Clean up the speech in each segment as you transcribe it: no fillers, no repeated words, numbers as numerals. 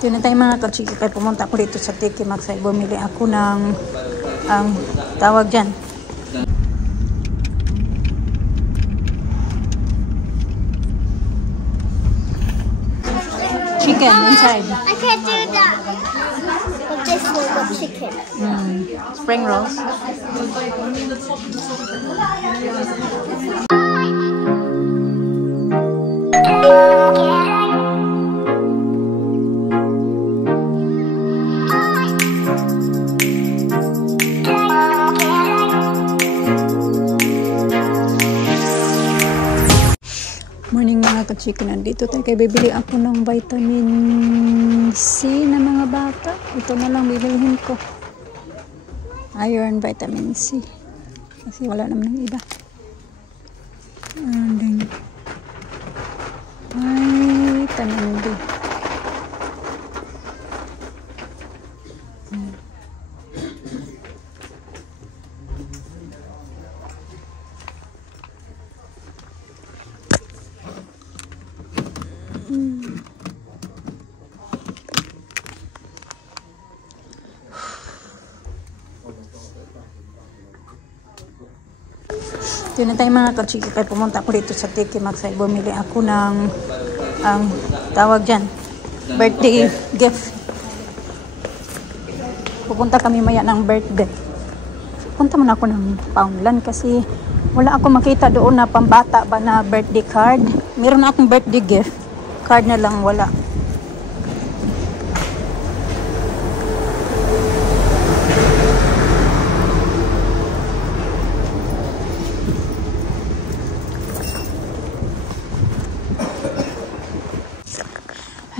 Yun na tayo mga kachika, kaya pumunta ako dito sa Tiki Max ay bumili ako ng ang tawag dyan. Chicken inside. I can't do that. But this one got chicken. Spring rolls. Morning mga kachika, nandito tayo kaya bibili ako ng vitamin C na mga bata. Ito na lang bibilihin ko. Iron, vitamin C. Kasi wala naman ng iba. And then vitamin D. Yun na tayo mga kachika, kaya pumunta ako dito sa Tiki Max ay bumili ako ng ang tawag dyan, birthday gift. Pupunta kami maya ng birthday. Punta muna ako ng Poundland kasi wala ako makita doon na pambata ba na birthday card. Meron akong birthday gift card na lang, wala.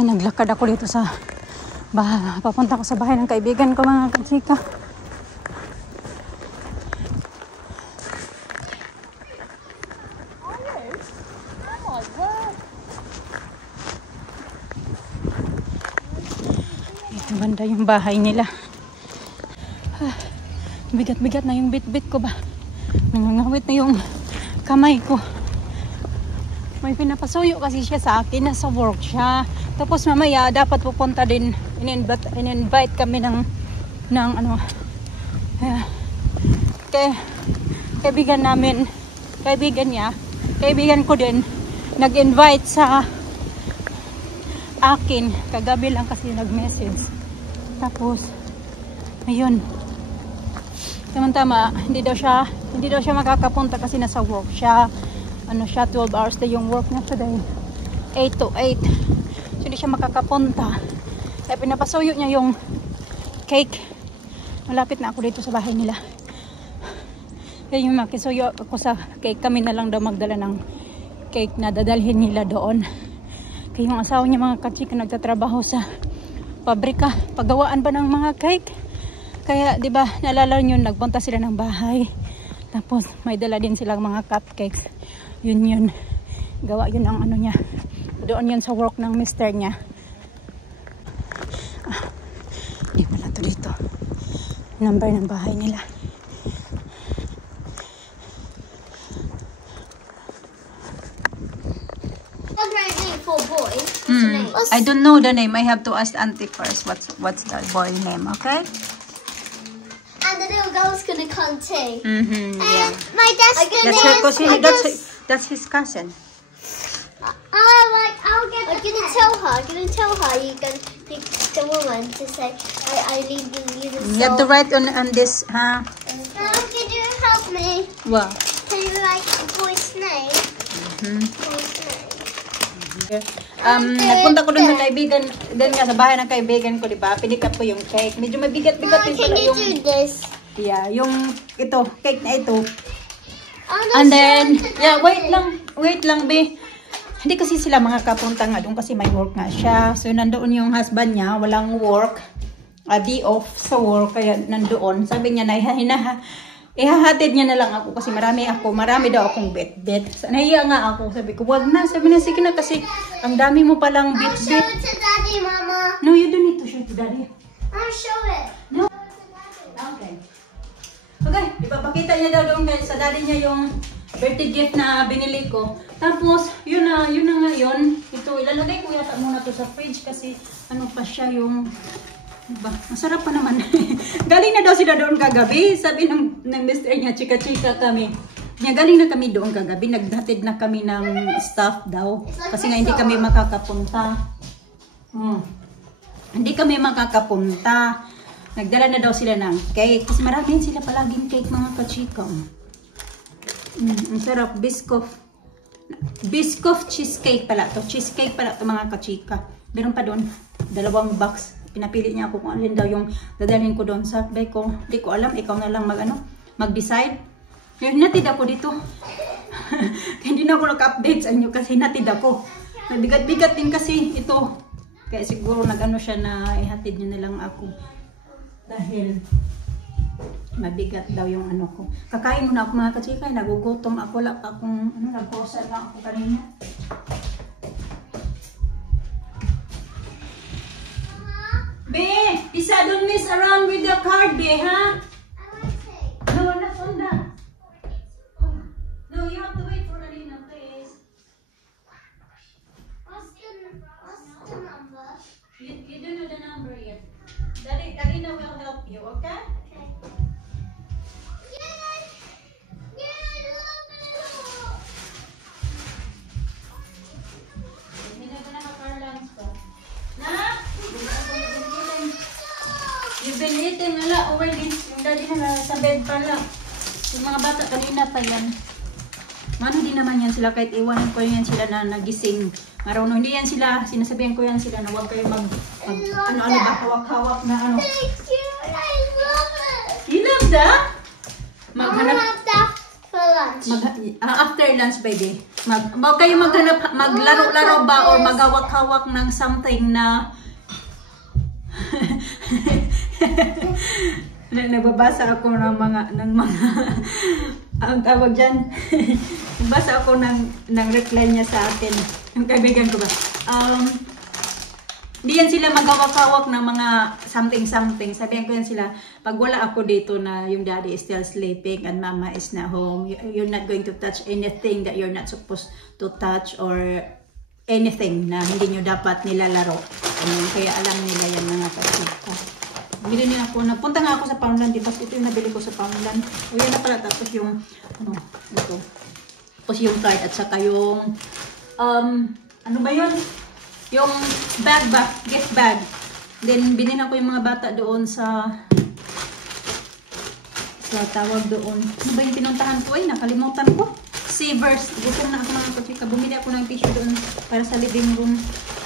Ay, naglakad ako dito sa bahay. Papunta ko sa bahay ng kaibigan ko mga kachika. Ito banda yung bahay nila. Bigat-bigat na yung bit-bit ko ba. Nangangawit na yung kamay ko. May pinapasuyo kasi siya sa akin, nasa work siya. Tapos mamaya dapat pupunta din, in-invite kami ng ano, kaibigan namin, kaibigan ko din, nag-invite sa akin, kagabi lang kasi nag-message. Tapos, ayun, tama-tama, hindi daw siya makakapunta kasi nasa work siya. Ano siya, 12 hours na yung work niya today. 8 to 8. So, hindi siya makakapunta. Kaya pinapasuyo niya yung cake. Malapit na ako dito sa bahay nila. Kaya yung makisuyo ako sa cake, kami na lang daw magdala ng cake na dadalhin nila doon. Kaya yung asawa niya mga kachika nagtatrabaho sa pabrika. Paggawaan ba ng mga cake? Kaya, di ba, naalala nyo, nagpunta sila ng bahay. Tapos, may dala din silang mga cupcakes. Yun. Gawa yun ang ano niya. Doon yun sa work ng mister niya. Hindi pala to dito. Number ng bahay nila. For boy. I don't know the name. I have to ask Auntie first. What's the boy name, okay? And the little girl's gonna come too. Yeah. My dad's gonna. That's his cousin. I'm gonna tell her. You can pick the woman to say, I leave you the song. You have to write on this, huh? Can you help me? What? Can you write the boy's name? Boy's name. Nagpunta ko dun sa kaibigan, dun nga sa bahay ng kaibigan ko, di ba? Pinick up ko yung cake. Medyo mabigat-bigat din Can pala you yung... do this? Yeah, yung ito, cake na ito. And then, yeah, wait lang, be. Hindi kasi sila mga kapunta nga doon kasi may work nga siya. So, nandoon yung husband niya, walang work. Day off sa work, kaya nandoon. Sabi niya na, ihahatid niya na lang ako kasi marami daw akong bit-bit. Nahiya nga ako, sabi ko, wag na. Sabi na, sige na kasi ang dami mo palang bit-bit. I'll show it to Daddy, Mama. No, you don't need to show it to Daddy. I'll show it. No. Okay. Okay, ipapakita niya daw doon sa daddy niya yung birthday gift na binili ko. Tapos, yun na ngayon. Ito, ilalagay ko yata muna to sa fridge kasi ano pa siya yung... Diba? Masarap pa naman. Galing na daw sila doon kagabi. Sabi ng mister niya, chika-chika kami. Galing na kami doon kagabi. Naghatid na kami ng staff daw. Kasi nga hindi kami makakapunta. Hindi kami makakapunta. Nagdala na daw sila ng cake. Kasi marami sila palaging cake mga kachika. Ang sarap. Biscoff cheesecake pala to. Cheesecake pala to mga kachika. Meron pa doon. 2 box. Pinapili niya ako kung alin daw yung dadalhin ko doon. Sabi ko, hindi ko alam. Ikaw na lang mag-decide. Natid ako dito. Hindi na ako nag-update sa inyo kasi natid ako. Nabigat-bigat din kasi ito. Kaya siguro nag-ano siya na ihatid niya na lang ako. Dahil mabigat daw yung ano ko. Kakain muna ako mga kachika. Nagugutom ako. Wala pa akong nag-posa na ako kanina. Be, Isa, don't mess around with the card, Be, ha? No, not on that. No, you have to wait for Alina, please. What's the number? You don't know the number yet. Alina will help you, okay? Okay. Hindi na naka-car lunch pa. Na? You've been eating ala already. Yung daddy na sa bed pala. Yung mga bata kanina pa yan. Mano din naman yan sila kahit iwanan ko yan sila na nagising. Marunong hindi yan sila. Sinasabihan ko yan sila na huwag kayo ano-ano ba hawak-hawak na ano. Thank you. I love it. You love that? I have that for lunch. After lunch, baby. Huwag kayo maglaro-laro ba o maghawak-hawak ng something na nababasa ako ng mga ang tawag dyan. Nagbasa ako ng reply niya sa akin. Yung kaibigan ko ba? Hindi yan sila magkawak-kawak ng mga something. Sabihan ko yan sila, pag wala ako dito na yung daddy is still sleeping and mama is not home, you're not going to touch anything that you're not supposed to touch or anything na hindi nyo dapat nilalaro. Kaya alam nila yan mga kachika. Bili nila ako. Napunta nga ako sa Poundland. Diba? Ito yung nabili ko sa Poundland. O yan na pala. Tapos yung, ito. Tapos yung card at saka yung, ano ba yun? Yung bag ba? Gift bag. Then, binila ko yung mga bata doon sa tawag doon. Ano ba yung pinuntahan ko? Ay, nakalimutan ko. Savers. Gutom na ako mga kachika. Bumili ako ng tissue doon para sa living room.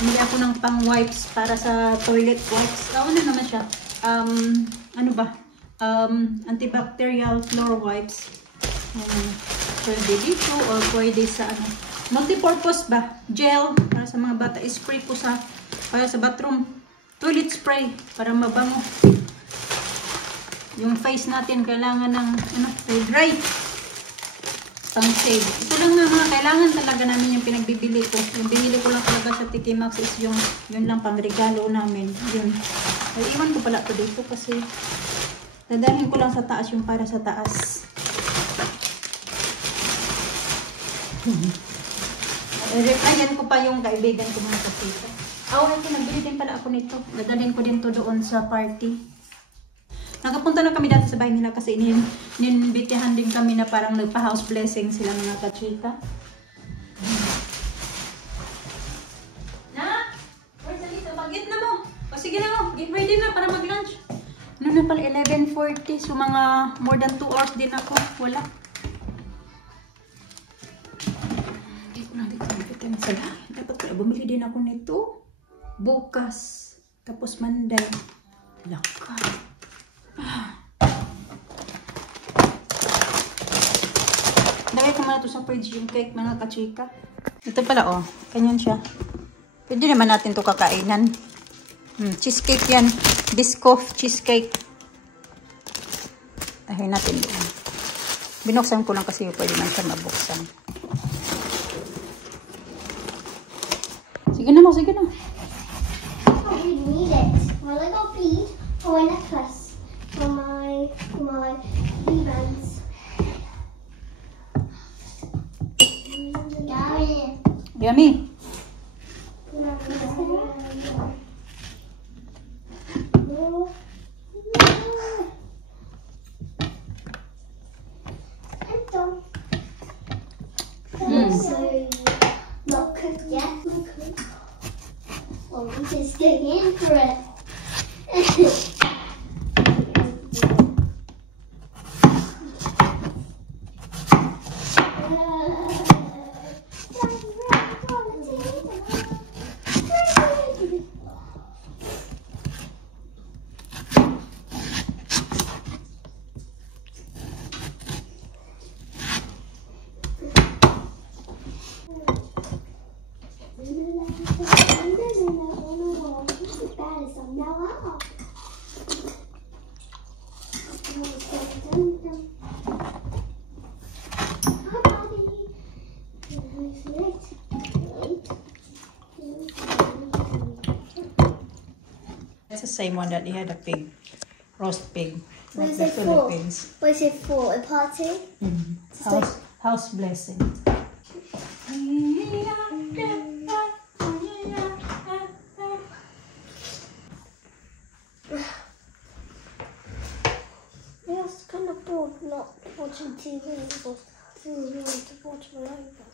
Bumili ako ng pang wipes para sa toilet wipes. Ano naman siya? Ano ba? Antibacterial floor wipes. Pwede dito or pwede sa ano. Multi-purpose ba? Gel para sa mga bata. Spray ko para sa bathroom. Toilet spray para mabango. Yung face natin kailangan ng dry. Pang-save. Ito lang nga mga kailangan talaga namin yung pinagbibili ko. Yung binili ko lang talaga sa TK Maxx is yun lang pang regalo namin. Yun. Ay, iwan ko pala ito dito kasi dadalhin ko lang sa taas yung para sa taas. Replyan ko pa yung kaibigan ko mga kasita. Nagbili din pala ako nito. Dadalhin ko din to doon sa party. Nakapunta na kami dati sa bahay nila kasi ninbitihan din kami na parang nagpa-house blessing sila mga kachika. Na? Where's Alisa? Mag-get na mo. O sige na mo. Get ready na para mag-lunch. Ano na pala? 11:40. So mga more than 2 hours din ako. Wala. Hindi ko na dito nabitihan sila. Dapat pala bumili din ako nito. Bukas. Tapos Monday. Laka. Lagay ko muna ito sa fridge yung cake mga kachika. Ito pala kanyan siya. Pwede naman natin ito kakainan. Cheesecake yan. Biscoff cheesecake. Tahin natin doon. Binuksan ko lang kasi pwede man siya mabuksan. Sige na mo, sige na. I need it. Well, I got bead for my necklace. For my events. Yummy. So, not cooked yet. Not cooked. Well, we're just going in for it. It's the same one that they had a pig, roast pig, What like is the it for? Philippines. What is it for? A party? House blessing. Yeah, it's kind of bored not watching TV or really want to watch my iPad.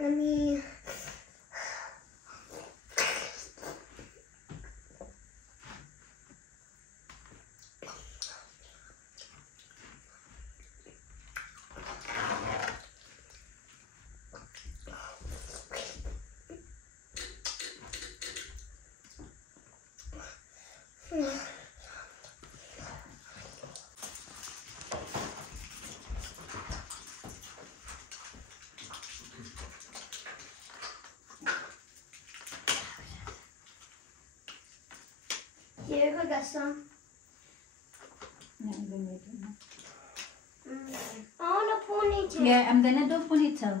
Let me. Here, go get some. I want a ponytail. Yeah, I'm gonna do ponytail.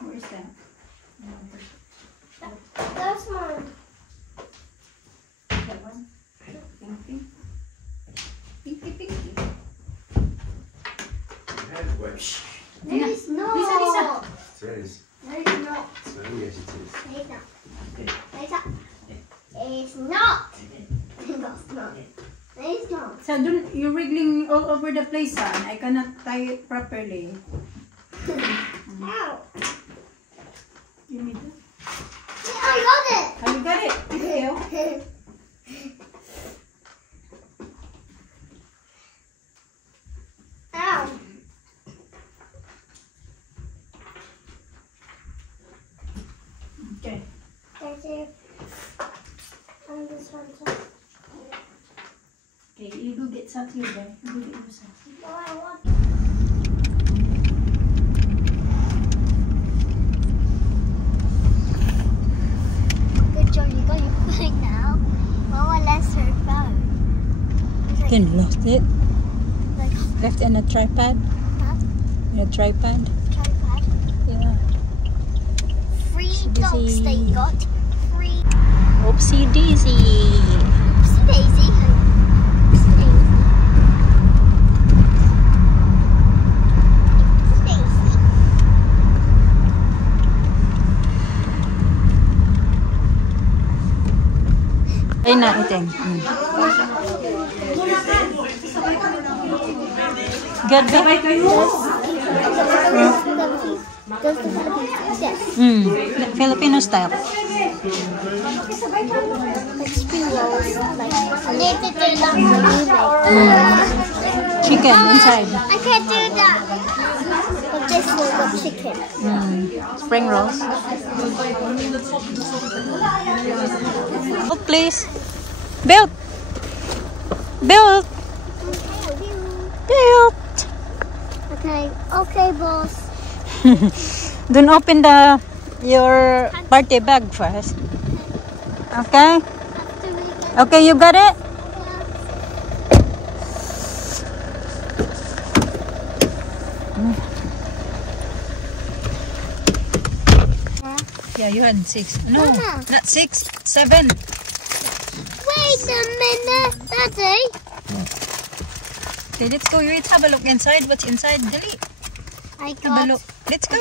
Where is that? That's mine. That one? Pinky? Pinky, pinky. Head wet. No, it's not. Lisa. It is. No, it's not. So yes, it is. No, it's not. No, it's not. It's not. No, it's not. No, it's not. So you're wriggling all over the place, son. I cannot tie it properly. Ow. Give me that. Yeah, I got it. Oh, you got it. Thank you. Ow. Okay. Thank you. And this one too. Okay, you go get something there. You go get yourself. No, I want. Good job, you got your phone now. Mama left her phone. It's like, Then lost it. like Left in a tripod. huh? In a tripod. Tripod. Yeah. Free Oopsie dogs they daisy. got. Free. Oopsie daisy. Oopsie daisy. Oopsie daisy. Oopsie daisy. Ay na, iting. Good, ba? Does the Philippines? Yes. Filipino style. Like spring rolls. Like, I need to do that for you, Chicken inside. I can't do that. But this one got chicken. Spring rolls. Oh, please. Build. Build. Build. Okay, okay, boss. Don't open your party bag first. Okay? After we get Okay, you got it? Yeah, you had 6. No, Mama. not 6, 7. Wait a minute, Daddy. Okay, let's go. Let's have a look inside. What's inside? Dali. I Have a got look. Let's go.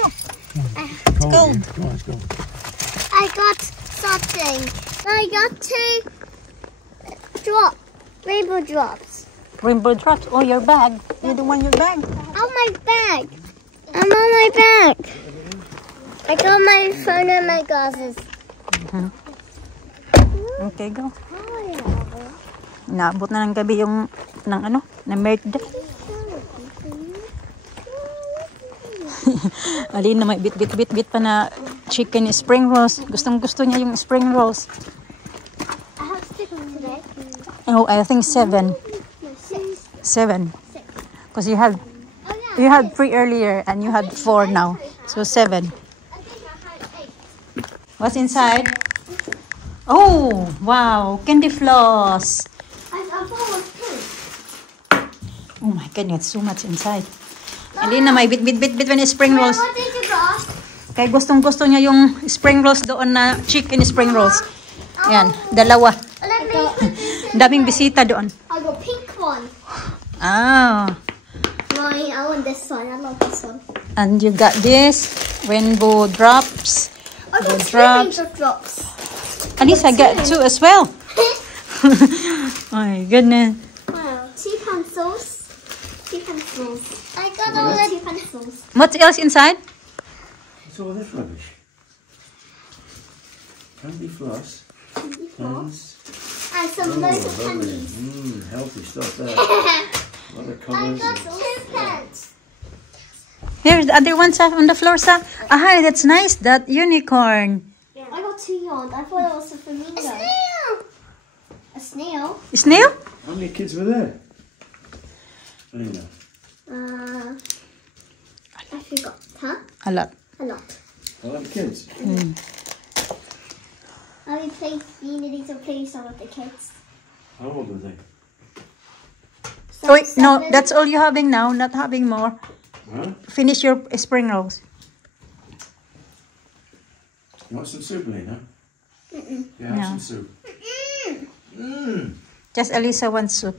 It's cold. Come on, let's go. I got something. I got 2 rainbow drops. Rainbow drops. Oh, your bag. You don't want your bag. On my bag. I'm on my bag. I got my phone and my glasses. Okay, go. Oh, yeah. Naabot na ng gabi yung ng ano, na birthday. Alin na may bit pa na chicken spring rolls. Gustong gusto niya yung spring rolls. I have 6 today. Oh, I think 7. No, 6. 7. 6. Because you had Oh, yeah. 3 earlier and you had 4 now. So 7. I think I had 8. What's inside? Oh, wow. Candy floss. I thought it was pink. Oh my goodness, so much inside. Alin na may bit when spring rolls. What did you got? Kaya gusto niya yung spring rolls doon na chicken spring rolls. Yan, dalawa. Let me put this in. Daming bisita doon. I got pink one. Ah, Mine, I want this one. I love this one. and you got this rainbow drops. I got The 2 drops. rainbow drops. At least I got 2 as well. My goodness. Wow, 2 pencils. 2 pencils. I got all the 2 pencils. What else inside? What's all this rubbish? Candy floss. Pens. And some Oh, loads of lovely. candies. Healthy stuff there. A lot of I colours. got 2 pens. Here's the other ones on the floor, sa. Ah, that's nice. That unicorn. I got 2 yarns. I thought it was a flamingo. A snail. A snail? Snail? How many kids were there? I don't know. I forgot. Huh? A lot. A lot. A lot of kids. You need to play some of the kids. How old are they? Some Wait, no, 7. that's all you're having now. Not having more. Huh? Finish your spring rolls. You want some soup, Lena? Yeah, have No. some soup. Just Alisa wants soup.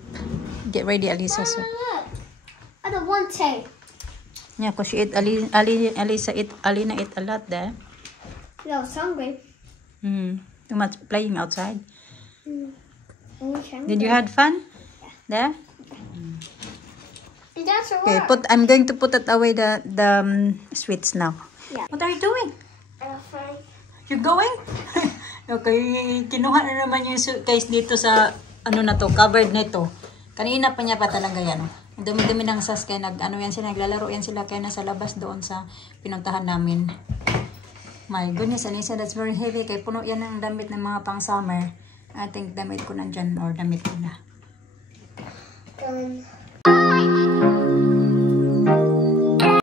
Get ready, Alisa soup. Look. I don't want to. Yeah, because she ate Alisa ate Alina ate a lot there. I was hungry. Too much playing outside. Okay. Did you had fun? There? That's a Okay, lot. I'm going to put it away the sweets now. Yeah. What are you doing? Afraid. You're going? Okay, kinuha na naman yung suitcase dito sa ano na to, covered nito. Kanina pa niya pa talaga yan. Ang dumi-dumi ng sas kaya naglalaro yan sila kaya nasa labas doon sa pinuntahan namin. My goodness, Anissa, that's very heavy. Kaya puno yan ng damit ng mga pang summer. I think damit ko nandyan or damit ko na.